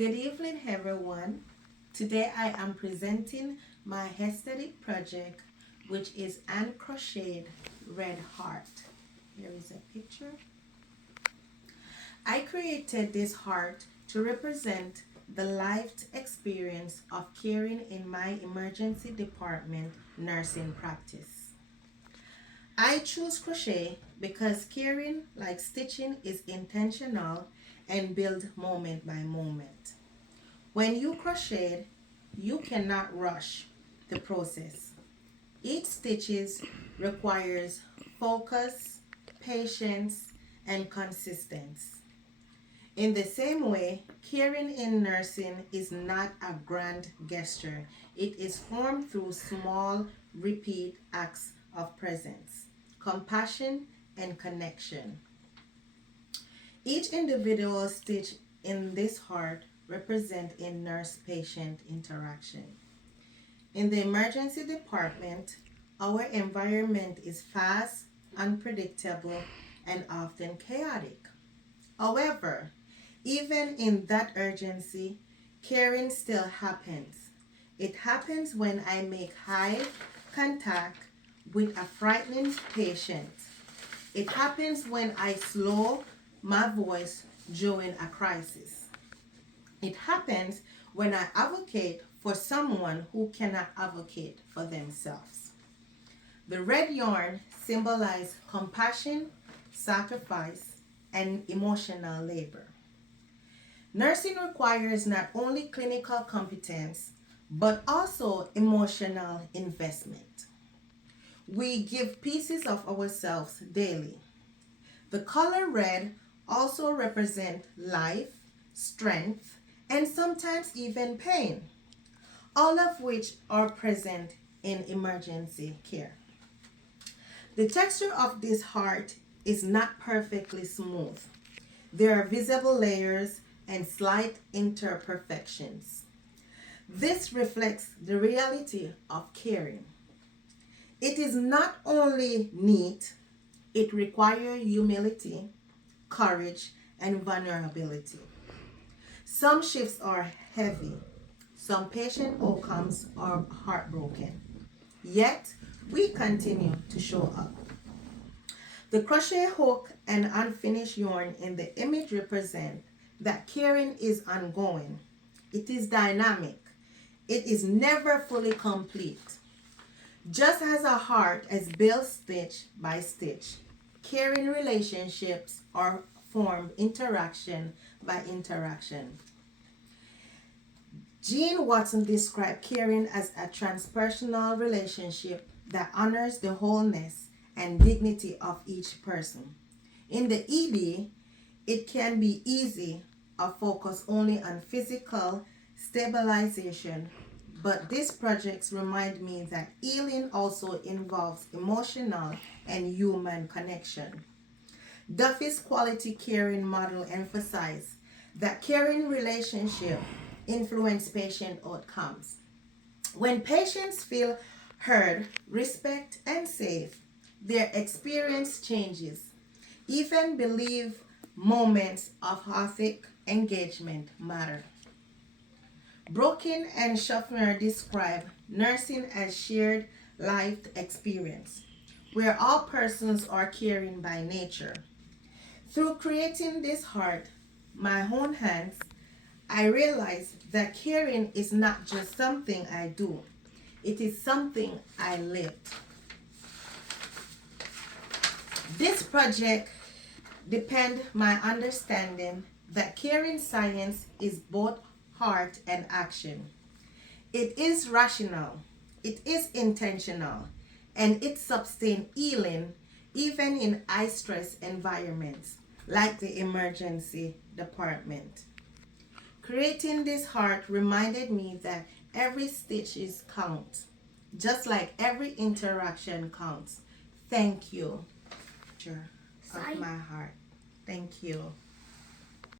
Good evening, everyone. Today I am presenting my aesthetic project, which is hand crocheted red heart. Here is a picture. I created this heart to represent the lived experience of caring in my emergency department nursing practice. I choose crochet because caring like stitching is intentional and built moment by moment. When you crochet, you cannot rush the process. Each stitches requires focus, patience, and consistency. In the same way, caring in nursing is not a grand gesture. It is formed through small, repeat acts of presence, compassion, and connection. Each individual stitch in this heart represents a nurse-patient interaction. In the emergency department, our environment is fast, unpredictable, and often chaotic. However, even in that urgency, caring still happens. It happens when I make eye contact with a frightening patient. It happens when I slow my voice during a crisis. It happens when I advocate for someone who cannot advocate for themselves. The red yarn symbolizes compassion, sacrifice, and emotional labor. Nursing requires not only clinical competence, but also emotional investment. We give pieces of ourselves daily. The color red also represents life, strength, and sometimes even pain, all of which are present in emergency care. The texture of this heart is not perfectly smooth. There are visible layers and slight imperfections. This reflects the reality of caring. It is not only neat, it requires humility, courage, and vulnerability. Some shifts are heavy. Some patient outcomes are heartbroken. Yet, we continue to show up. The crochet hook and unfinished yarn in the image represent that caring is ongoing. It is dynamic. It is never fully complete. Just as a heart is built stitch by stitch, caring relationships are formed interaction by interaction. Jean Watson described caring as a transpersonal relationship that honors the wholeness and dignity of each person. In the ED, it can be easy to focus only on physical stabilization, but these projects remind me that healing also involves emotional and human connection. Duffy's quality caring model emphasizes that caring relationships influence patient outcomes. When patients feel heard, respected, and safe, their experience changes. Even believe moments of authentic engagement matter. Broken and Schaffner describe nursing as shared lived experience, where all persons are caring by nature. Through creating this heart, my own hands, I realized that caring is not just something I do, it is something I live. This project depends my understanding that caring science is both heart and action. It is rational, it is intentional, and it sustains healing even in high stress environments like the emergency department. Creating this heart reminded me that every stitch is count, just like every interaction counts. Thank you. Of my heart. Thank you.